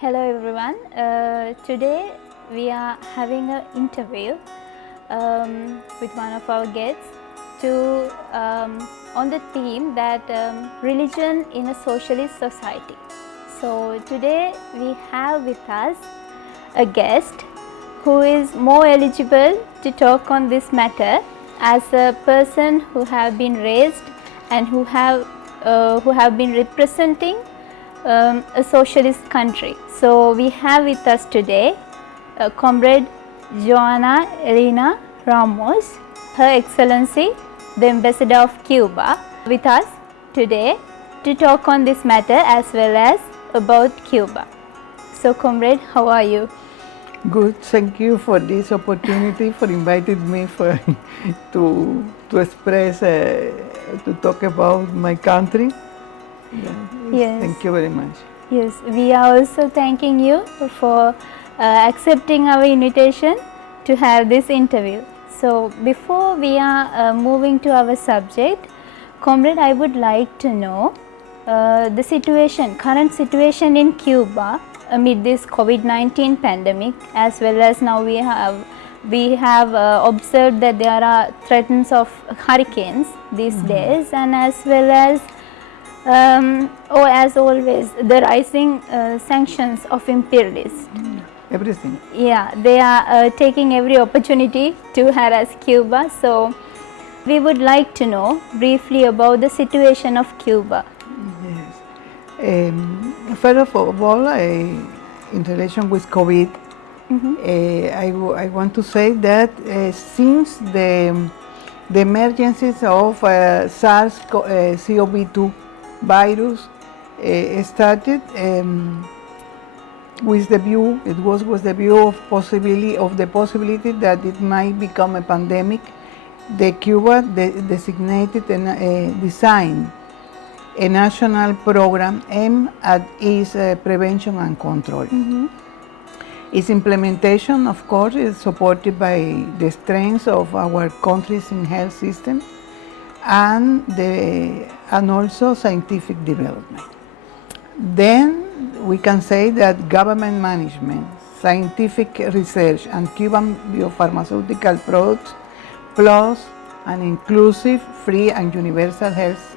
Hello everyone. Today we are having an interview with one of our guests on the theme that religion in a socialist society. So today we have with us a guest who is more eligible to talk on this matter as a person who have been raised and who have been representing a socialist country. So we have with us today Comrade Joanna Elena Ramos, Her Excellency the Ambassador of Cuba, with us today to talk on this matter as well as about Cuba. So Comrade, how are you? Good, thank you for this opportunity, for inviting me to express, to talk about my country. Yes. Thank you very much. Yes, we are also thanking you for accepting our invitation to have this interview. So before we are moving to our subject, Comrade, I would like to know the current situation in Cuba amid this COVID-19 pandemic, as well as now we have observed that there are threats of hurricanes these days, and as well as as always, the rising sanctions of imperialists. Everything. Yeah, they are taking every opportunity to harass Cuba. So we would like to know briefly about the situation of Cuba. Yes. First of all, in relation with COVID, I want to say that since the emergencies of SARS-CoV-2 virus started with the view, with the view of the possibility that it might become a pandemic. The Cuba designated and designed a national program aimed at its prevention and control. Its implementation, of course, is supported by the strength of our country's health system and also scientific development. Then we can say that government management, scientific research, and Cuban biopharmaceutical products, plus an inclusive, free, and universal health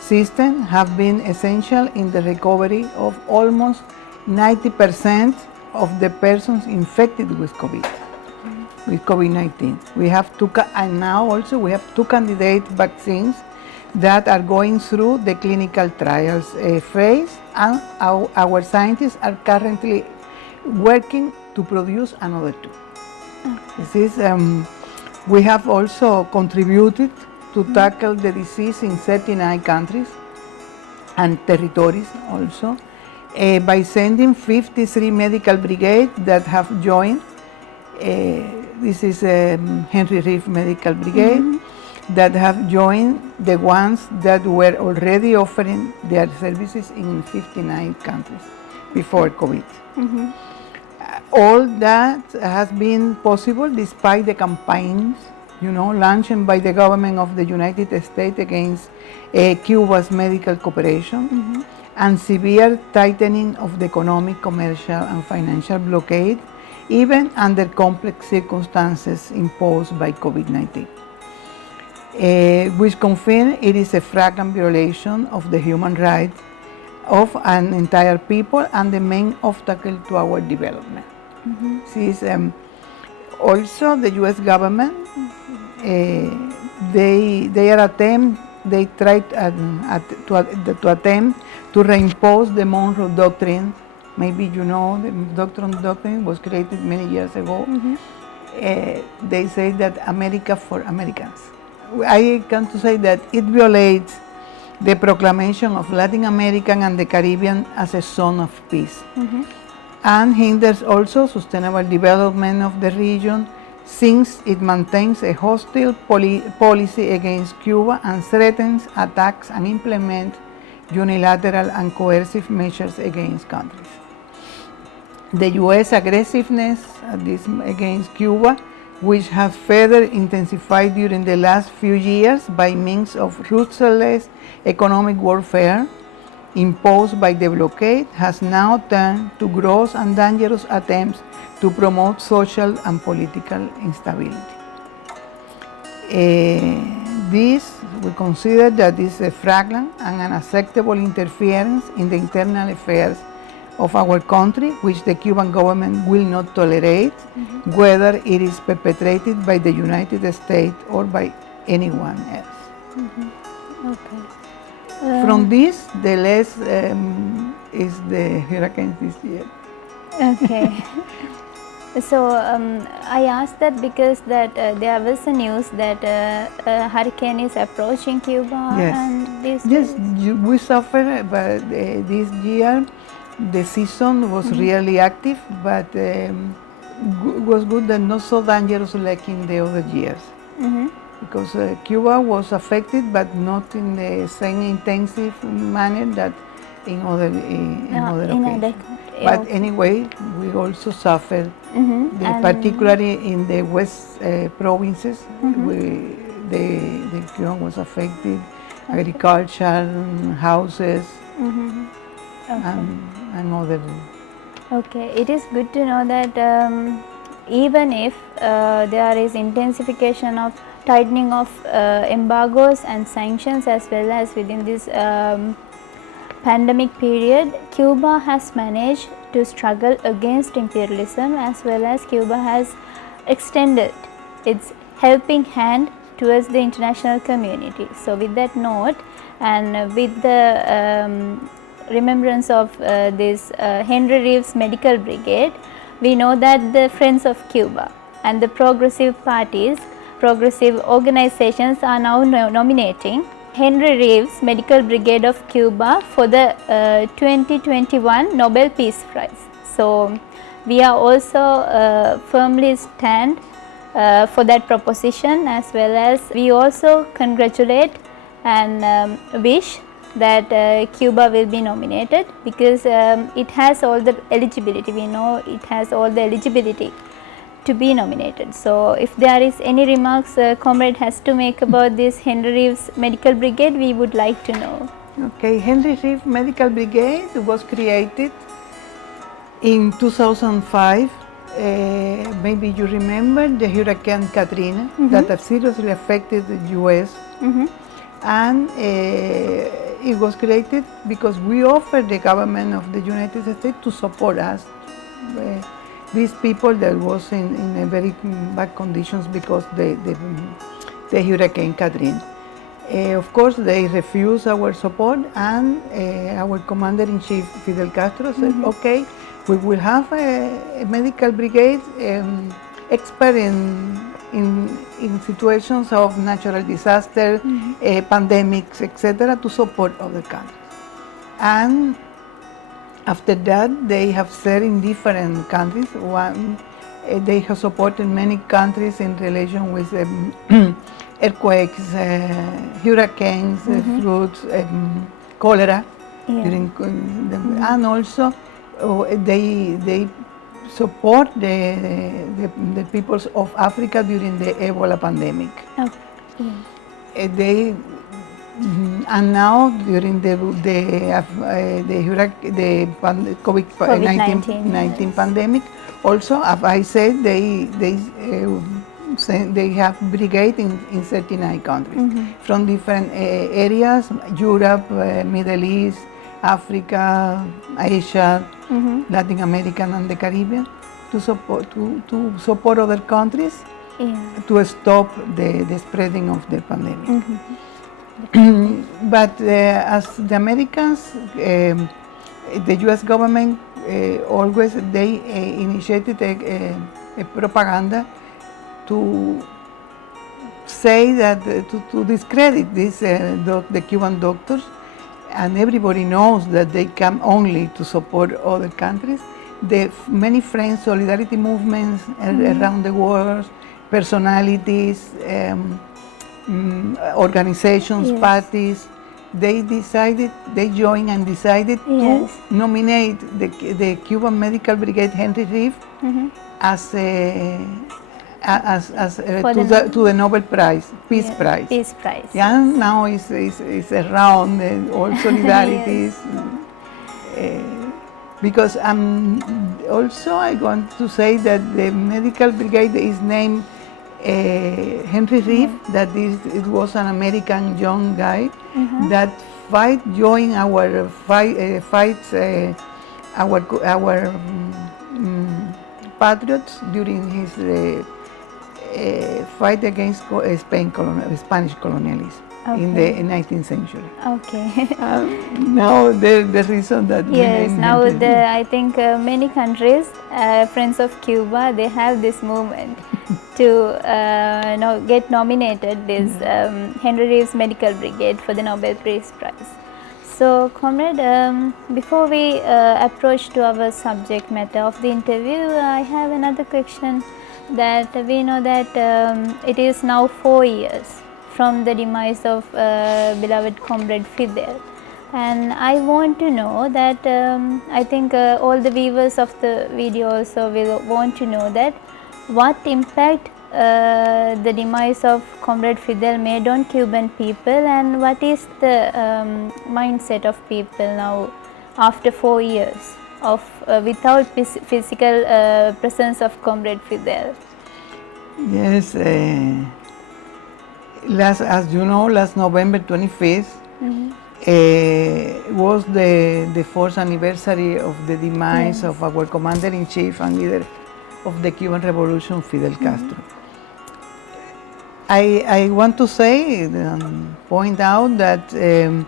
system have been essential in the recovery of almost 90% of the persons infected with COVID-19. We have and now also we have two candidate vaccines that are going through the clinical trials phase, and our scientists are currently working to produce another two. This is, we have also contributed to tackle the disease in 39 countries and territories also, by sending 53 medical brigades that have joined. This is Henry Reeve Medical Brigade that have joined the ones that were already offering their services in 59 countries before COVID. All that has been possible despite the campaigns, launched by the government of the United States against Cuba's medical cooperation and severe tightening of the economic, commercial, and financial blockade, even under complex circumstances imposed by COVID-19, which confirm it is a flagrant violation of the human rights of an entire people and the main obstacle to our development. Since, also the U.S. government, they tried to attempt to reimpose the Monroe Doctrine. Maybe you know the doctrine was created many years ago. They say that America for Americans. I can to say that it violates the proclamation of Latin American and the Caribbean as a zone of peace, and hinders also sustainable development of the region, since it maintains a hostile policy against Cuba and threatens attacks and implement unilateral and coercive measures against countries. The U.S. aggressiveness against Cuba, which has further intensified during the last few years by means of ruthless economic warfare, imposed by the blockade has now turned to gross and dangerous attempts to promote social and political instability. This, we consider that is a flagrant and unacceptable interference in the internal affairs of our country, which the Cuban government will not tolerate, whether it is perpetrated by the United States or by anyone else. Okay. From this, the less is the hurricane this year. Okay. So I asked that because that there was a news that a hurricane is approaching Cuba, Yes. and this. Yes, we suffered, but this year the season was really active, but was good and not so dangerous like in the other years. Because Cuba was affected, but not in the same intensive manner that in other occasions. But anyway, we also suffered, particularly in the west provinces. The Cuban was affected, agriculture, houses, and other. Okay, it is good to know that even if there is intensification of tightening of embargoes and sanctions as well as within this pandemic period, Cuba has managed to struggle against imperialism, as well as Cuba has extended its helping hand towards the international community. So with that note, and with the remembrance of this Henry Reeves Medical Brigade, we know that the Friends of Cuba and the progressive parties, progressive organizations are now nominating Henry Reeves Medical Brigade of Cuba for the 2021 Nobel Peace Prize. So we are also firmly stand for that proposition, as well as we also congratulate and wish that Cuba will be nominated, because it has all the eligibility. We know it has all the eligibility to be nominated. So if there is any remarks comrade has to make about this Henry Reeves Medical Brigade, we would like to know. Okay, Henry Reeves Medical Brigade was created in 2005. Maybe you remember the Hurricane Katrina that seriously affected the US. And it was created because we offered the government of the United States to support us. These people that was in a very bad conditions because the Hurricane Katrina. Of course, they refused our support, and our commander-in-chief Fidel Castro said, okay, we will have a medical brigade expert in situations of natural disaster, pandemics, etc., to support other countries. And after that, they have served in different countries. One, they have supported many countries in relation with earthquakes, hurricanes, floods, cholera, and also they support the peoples of Africa during the Ebola pandemic. And now during the COVID-19 pandemic, also, as I said, they have brigade in 39 countries from different areas: Europe, Middle East, Africa, Asia, Latin America, and the Caribbean, to support other countries to stop the spreading of the pandemic. But as the Americans, the U.S. government always initiated a propaganda to say that to discredit the Cuban doctors, and everybody knows that they come only to support other countries. The many French solidarity movements around the world, personalities, organizations, parties, they joined and decided to nominate the Cuban Medical Brigade Henry Reeves as For to the Nobel Prize, Peace Prize. Peace Prize. Yeah, now it's around all solidarities. Because also I want to say that the medical brigade is named Henry Reeve, it was an American young guy that joined our fights, our patriots during his fight against Spanish colonialism in the 19th century. Okay. Now the reason that yes, now I think many countries, Friends of Cuba, they have this movement to get nominated this Henry Reeves Medical Brigade for the Nobel Peace Prize. So, comrade, before we approach to our subject matter of the interview, I have another question. That we know that it is now 4 years from the demise of beloved comrade Fidel, and I want to know that I think all the viewers of the video also will want to know that what impact the demise of comrade Fidel made on Cuban people, and what is the mindset of people now after 4 years of without physical presence of comrade Fidel. Yes, as you know, last November 25th was the 4th anniversary of the demise of our commander-in-chief and leader of the Cuban Revolution, Fidel Castro. I want to say, point out that the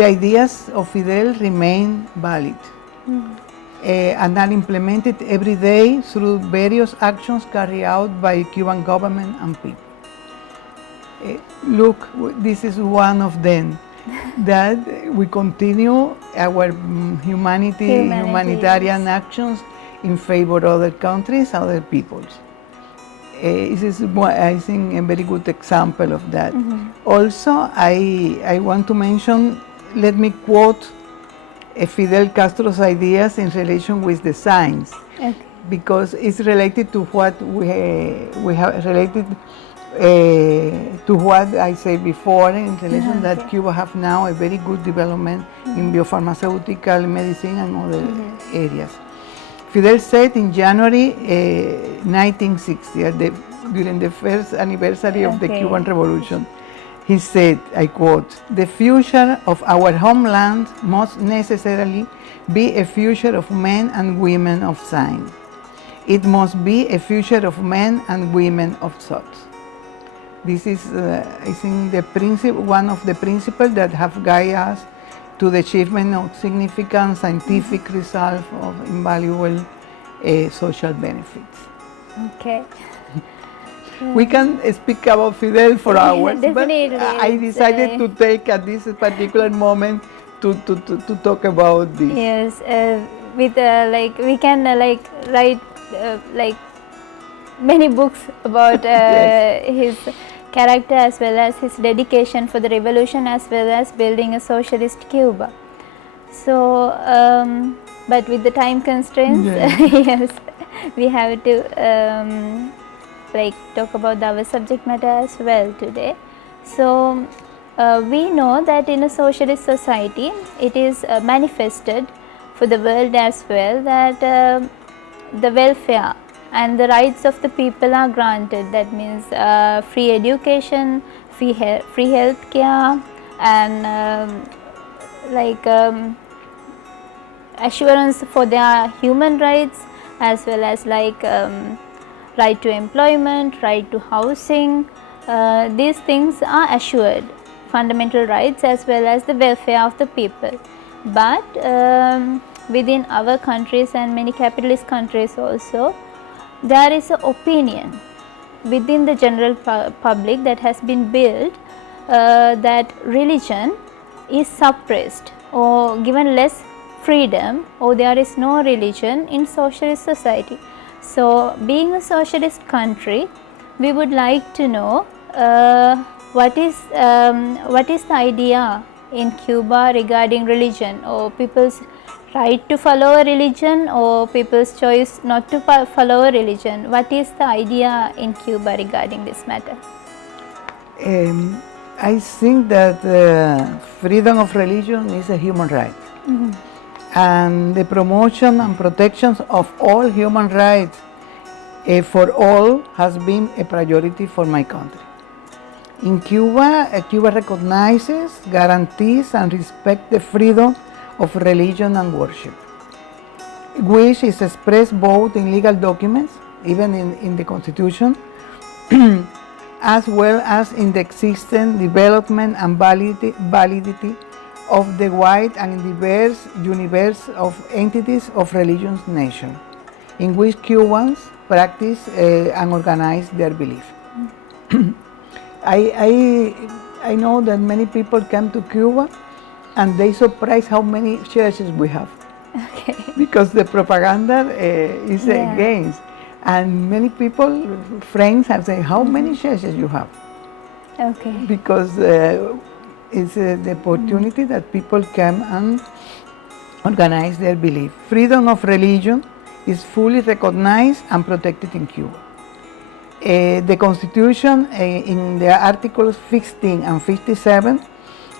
ideas of Fidel remain valid. And are implemented every day through various actions carried out by Cuban government and people. Look, this is one of them, that we continue our humanitarian actions in favor of other countries, other peoples. This is, I think, a very good example of that. Also, I want to mention, let me quote Fidel Castro's ideas in relation with the science, because it's related to what we have related to what I said before in relation that Cuba have now a very good development in biopharmaceutical medicine and other areas. Fidel said in January 1960, during the 1st anniversary of the Cuban Revolution, he said, I quote, "The future of our homeland must necessarily be a future of men and women of science. It must be a future of men and women of thought." This is, I think, one of the principles that have guided us to the achievement of significant scientific results of invaluable social benefits. Okay. We can speak about Fidel for hours, but Definitely, I decided to take at this particular moment to talk about this. Yes, with we can write many books about his character as well as his dedication for the revolution as well as building a socialist Cuba. So, but with the time constraints, yes, we have to talk about our subject matter as well today. So, we know that in a socialist society, it is manifested for the world as well that the welfare and the rights of the people are granted. That means free education, free health care, and assurance for their human rights, as well as right to employment, right to housing. These things are assured, fundamental rights as well as the welfare of the people. But within our countries and many capitalist countries also, there is an opinion within the general public that has been built that religion is suppressed or given less freedom, or there is no religion in socialist society. So, being a socialist country, we would like to know what is the idea in Cuba regarding religion or people's right to follow a religion or people's choice not to follow a religion? What is the idea in Cuba regarding this matter? I think that freedom of religion is a human right. And the promotion and protection of all human rights for all has been a priority for my country. In Cuba, Cuba recognizes, guarantees, and respects the freedom of religion and worship, which is expressed both in legal documents, even in the Constitution, as well as in the existing development and validity of the wide and diverse universe of entities of religious nation, in which Cubans practice and organize their belief. I know that many people come to Cuba and they surprised how many churches we have. Okay. Because the propaganda is against. And many people, friends have said, how many churches you have? Okay. Because it's the opportunity that people come and organize their belief. Freedom of religion is fully recognized and protected in Cuba. The Constitution in the Articles 15 and 57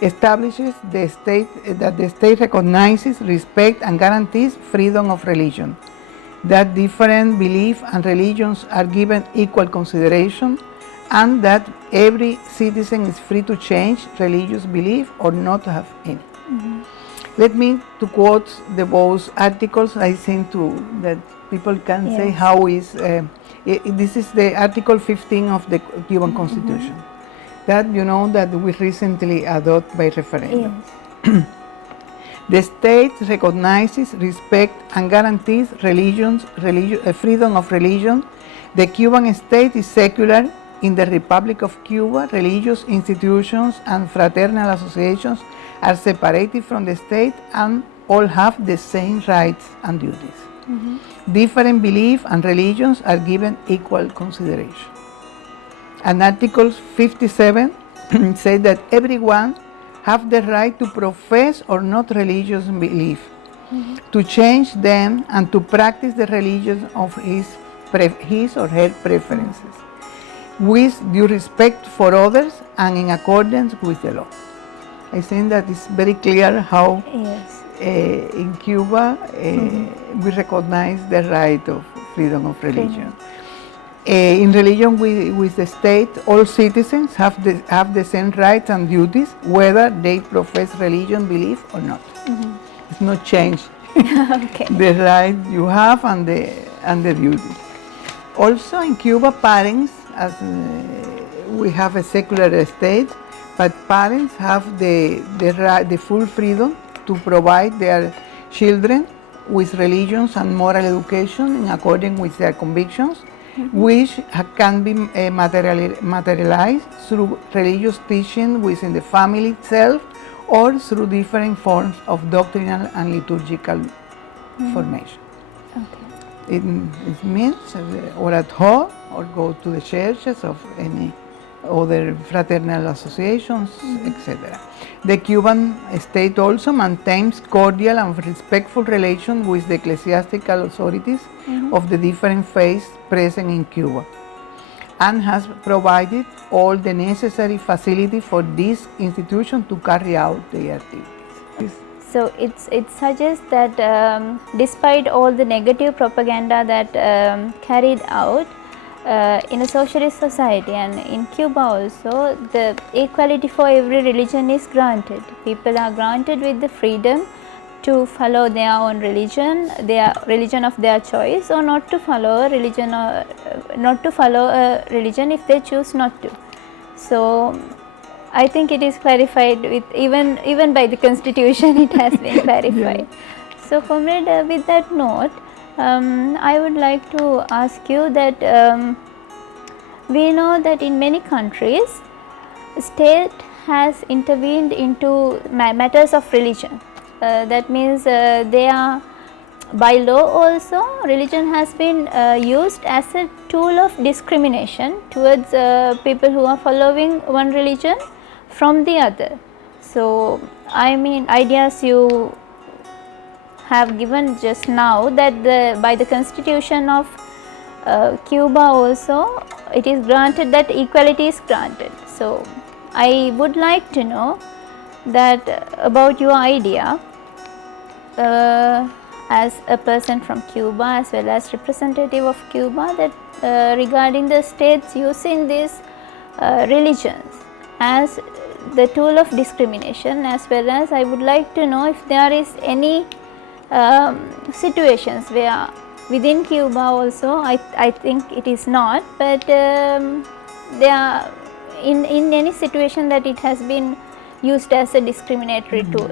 establishes that the state recognizes, respects, and guarantees freedom of religion, that different beliefs and religions are given equal consideration, and that every citizen is free to change religious belief or not to have any. Let me to quote the both articles. I think that people can say how is this is the Article 15 of the Cuban Constitution, that you know that we recently adopted by referendum. Yes. The state recognizes, respects, and guarantees freedom of religion. The Cuban state is secular. In the Republic of Cuba, religious institutions and fraternal associations are separated from the state and all have the same rights and duties. Different beliefs and religions are given equal consideration. And Article 57 says that everyone have the right to profess or not religious belief, to change them and to practice the religion of his or her preferences, with due respect for others and in accordance with the law. I think that it's very clear how in Cuba we recognize the right of freedom of religion. In religion with the state, all citizens have the same rights and duties, whether they profess religion belief or not. It's not change the right you have and the duties. Also in Cuba, parents, as we have a secular state, but parents have the full freedom to provide their children with religions and moral education in accordance with their convictions, which can be materialized through religious teaching within the family itself or through different forms of doctrinal and liturgical formation. It means or at home or go to the churches of any other fraternal associations, etc. The Cuban state also maintains cordial and respectful relations with the ecclesiastical authorities of the different faiths present in Cuba, and has provided all the necessary facility for this institution to carry out their activities. So it suggests that despite all the negative propaganda that carried out in a socialist society, and in Cuba also, the equality for every religion is granted. People are granted with the freedom to follow their own religion of their choice, or not to follow a religion, or not to follow a religion if they choose not to. So I think it is clarified with even by the Constitution. It has been clarified. So, comrade, with that note, I would like to ask you that we know that in many countries, state has intervened into matters of religion. That means they are, by law also, religion has been used as a tool of discrimination towards people who are following one religion from the other. So, I mean, ideas you have given just now, that by the constitution of Cuba also it is granted that equality is granted. So I would like to know that about your idea as a person from Cuba as well as representative of Cuba, that regarding the states using these religions as the tool of discrimination, as well as I would like to know if there is any situations where within Cuba also, I think it is not, but there are in any situation that it has been used as a discriminatory tool.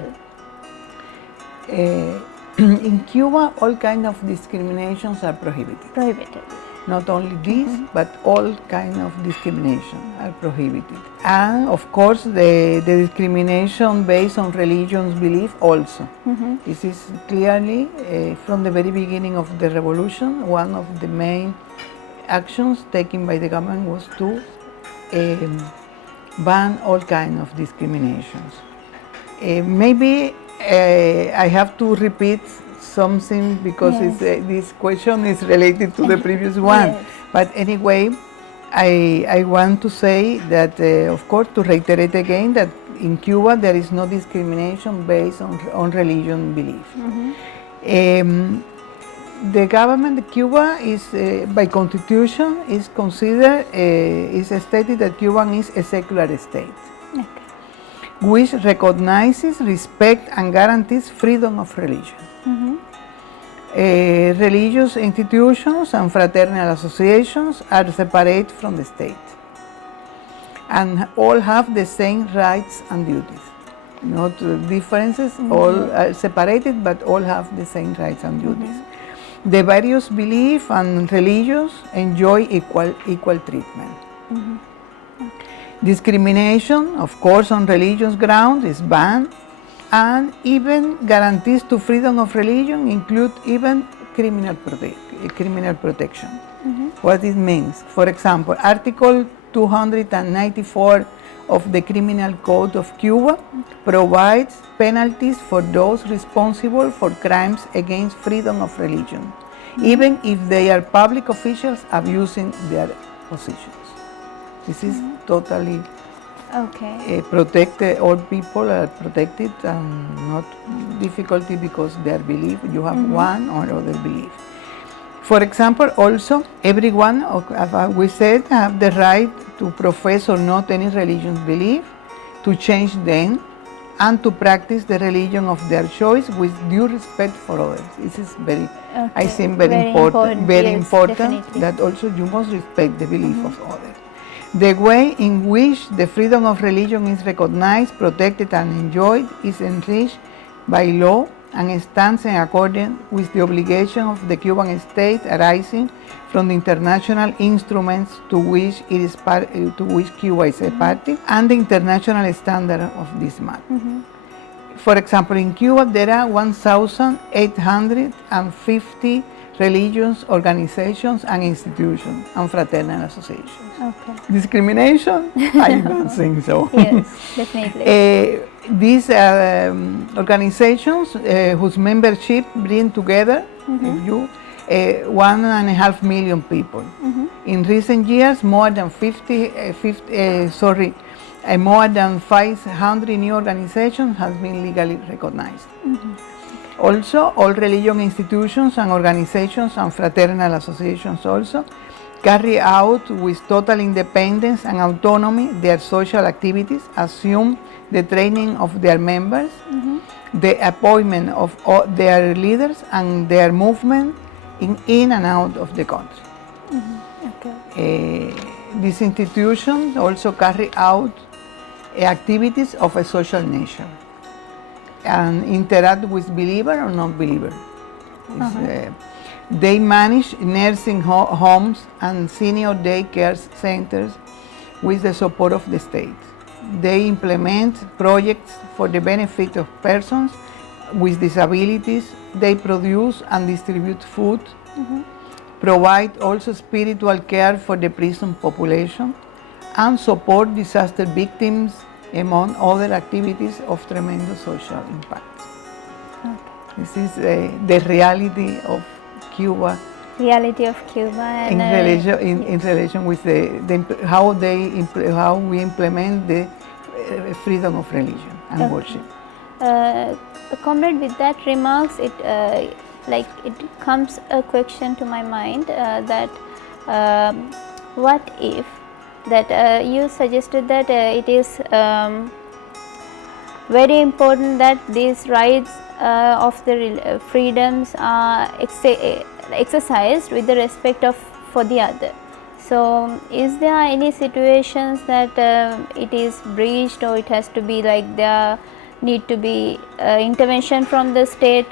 In Cuba, all kinds of discriminations are prohibited. Prohibited. Not only this, but all kinds of discrimination are prohibited. And of course, the discrimination based on religion's belief also. This is clearly, from the very beginning of the revolution, one of the main actions taken by the government was to ban all kinds of discriminations. Maybe I have to repeat something because this question is related to the previous one. Yes. But anyway, I want to say that, of course, to reiterate again that in Cuba there is no discrimination based on religion belief. The government of Cuba is, by constitution, is considered, is stated that Cuba is a secular state, which recognizes, respects, and guarantees freedom of religion. Religious institutions and fraternal associations are separate from the state and all have the same rights and duties. Not differences, all are separated, but all have the same rights and duties. The various beliefs and religions enjoy equal treatment. Discrimination, of course, on religious grounds is banned, and even guarantees to freedom of religion include even criminal protection. What it means, for example, Article 294 of the Criminal Code of Cuba provides penalties for those responsible for crimes against freedom of religion, even if they are public officials abusing their positions. This is totally protected. All people are protected and not difficulty because their belief, you have one or other belief. For example, also, everyone, as we said, have the right to profess or not any religious belief, to change them, and to practice the religion of their choice with due respect for others. This is very, I think, very important. Very important definitely. that also you must respect the belief of others. The way in which the freedom of religion is recognized, protected, and enjoyed is enriched by law and stands in accordance with the obligation of the Cuban state arising from the international instruments to which Cuba is a party, and the international standard of this matter. For example, in Cuba there are 1,850 religious organizations and institutions and fraternal associations. Discrimination? I don't think so. Yes, definitely. These organizations whose membership bring together 1.5 million people. In recent years, more than 500 new organizations have been legally recognized. Also, all religious institutions and organizations and fraternal associations also carry out with total independence and autonomy their social activities, assume the training of their members, the appointment of their leaders, and their movement in and out of the country. These institutions also carry out activities of a social nature and interact with believer or non-believer. They manage nursing homes and senior daycare centers with the support of the state. They implement projects for the benefit of persons with disabilities. They produce and distribute food, provide also spiritual care for the prison population, and support disaster victims, among other activities of tremendous social impact. This is the reality of Cuba Reality of Cuba and in relation with how we implement the freedom of religion and worship. Comrade, with that remarks, it comes a question to my mind that what if that you suggested that it is very important that these rights of the freedoms are exercised with the respect of for the other. So, is there any situations that it is breached, or it has to be like there need to be intervention from the state?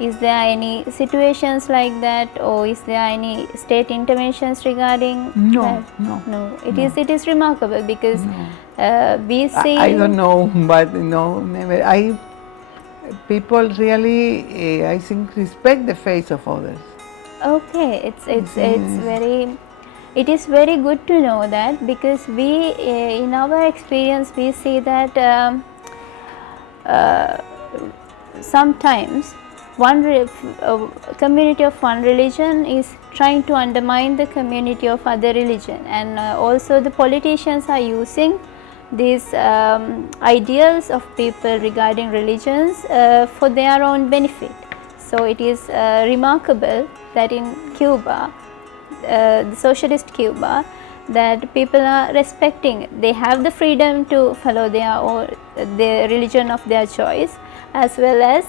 Is there any situations like that, or is there any state interventions regarding No, that? no. It is remarkable because we see. I don't know, but no, never. People really, I think, respect the faith of others. Okay, it is very good to know that, because we in our experience we see that sometimes community of one religion is trying to undermine the community of other religion, and also the politicians are using these ideals of people regarding religions for their own benefit. So it is remarkable that in Cuba, the socialist Cuba, that people are respecting, they have the freedom to follow their religion of their choice, as well as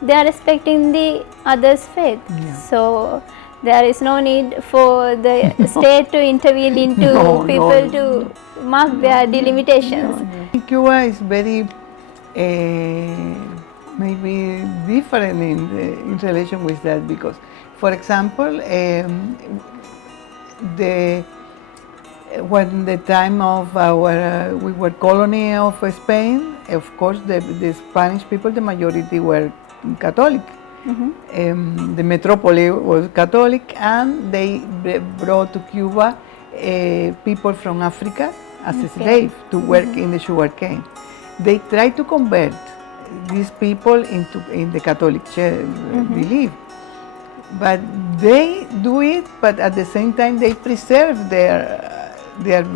they are respecting the others' faith. Yeah. So there is no need for the state to intervene into people to mark their delimitations. Cuba is very maybe different in relation with that, because, for example, when the time of we were colony of Spain, of course the Spanish people, the majority were Catholic. Mm-hmm. The metropole was Catholic, and they brought to Cuba people from Africa as slaves to work in the sugarcane. They tried to convert these people in the Catholic belief, but they do it, but at the same time they preserve their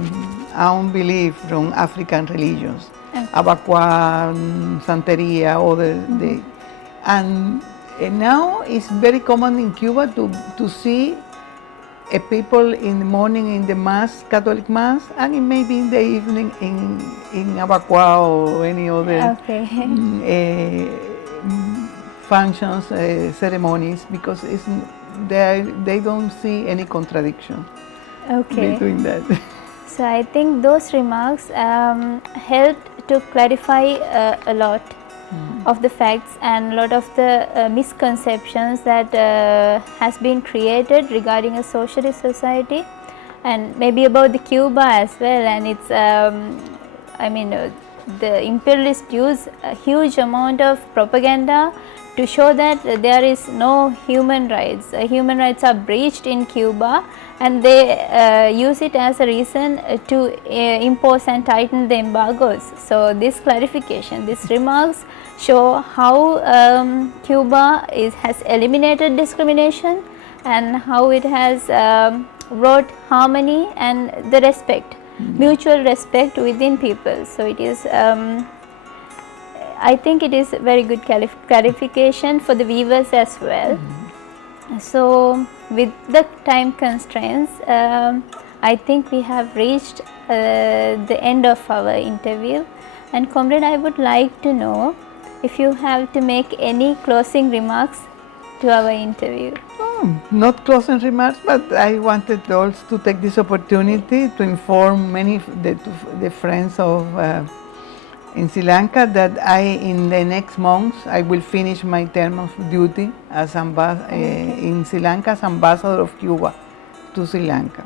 own belief from African religions, Abaqua, Santeria, other and now it's very common in Cuba to see people in the morning in the mass, Catholic mass, and maybe in the evening in Abaqua or any other functions, ceremonies, because they don't see any contradiction between that. So I think those remarks helped to clarify a lot of the facts and a lot of the misconceptions that has been created regarding a socialist society, and maybe about the Cuba as well. And it's the imperialists use a huge amount of propaganda to show that there is no human rights. Human rights are breached in Cuba, and they use it as a reason to impose and tighten the embargoes. So this clarification, these remarks show how Cuba has eliminated discrimination, and how it has brought harmony and the respect, mutual respect within people. So it is I think it is very good clarification for the viewers as well. So with the time constraints, I think we have reached the end of our interview. And Comrade, I would like to know if you have to make any closing remarks to our interview. Not closing remarks, but I wanted also to take this opportunity to inform the friends of in Sri Lanka that in the next month I will finish my term of duty as in Sri Lanka as ambassador of Cuba to Sri Lanka.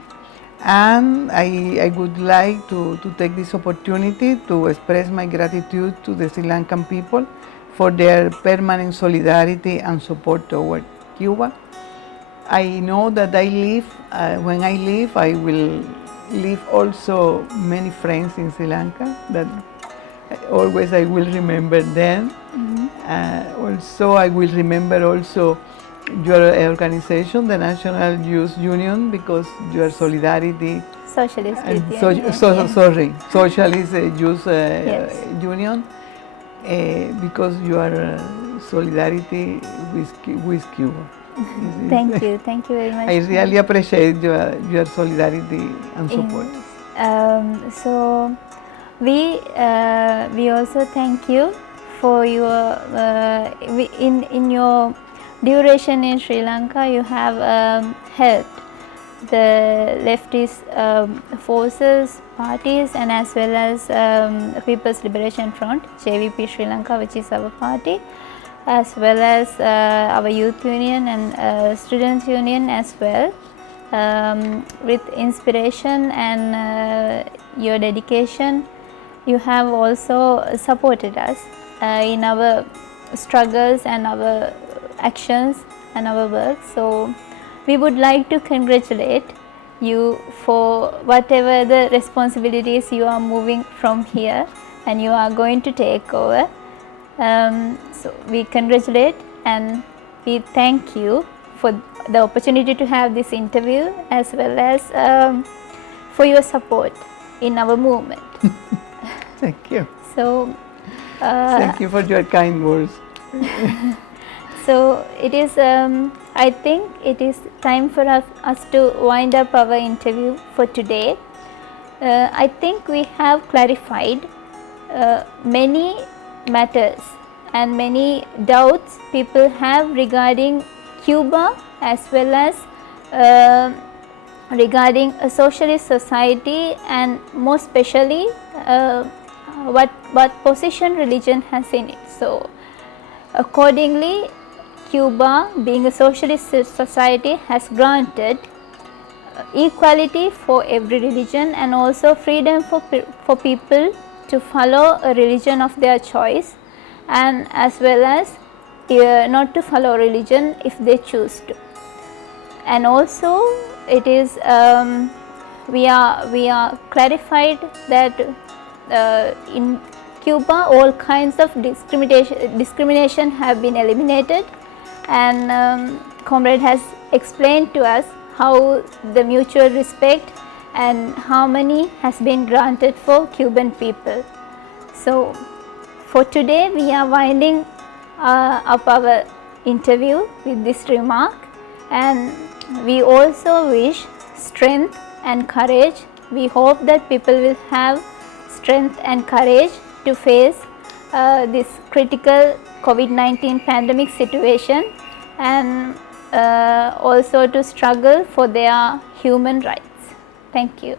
And I would like to take this opportunity to express my gratitude to the Sri Lankan people for their permanent solidarity and support toward Cuba. I know that when I leave, I will leave also many friends in Sri Lanka that always I will remember them. Also, I will remember also your organization, the National Youth Union, because your solidarity. Socialist And Youth so, Union, so, yes. sorry, Socialist Youth Yes. Union, because you are solidarity with Cuba. Thank you very much. I really appreciate your solidarity and support. Yes. So we also thank you for your in your duration in Sri Lanka. You have helped the leftist forces, parties, and as well as People's Liberation Front, JVP Sri Lanka, which is our party, as well as our youth union and students union as well. With inspiration and your dedication, you have also supported us in our struggles and our actions and our work. So we would like to congratulate you for whatever the responsibilities you are moving from here and you are going to take over. So we congratulate and we thank you for the opportunity to have this interview, as well as for your support in our movement. Thank you. So Thank you for your kind words. so it is I think it is time for us to wind up our interview for today. I think we have clarified many matters and many doubts people have regarding Cuba, as well as regarding a socialist society, and more especially what position religion has in it. So accordingly, Cuba, being a socialist society, has granted equality for every religion and also freedom for people to follow a religion of their choice, and as well as not to follow religion if they choose to. And also it is we are clarified that in Cuba all kinds of discrimination have been eliminated, and Comrade has explained to us how the mutual respect and harmony has been granted for Cuban people. So for today we are winding up our interview with this remark, and we also wish strength and courage. We hope that people will have strength and courage to face this critical COVID-19 pandemic situation, and also to struggle for their human rights. Thank you.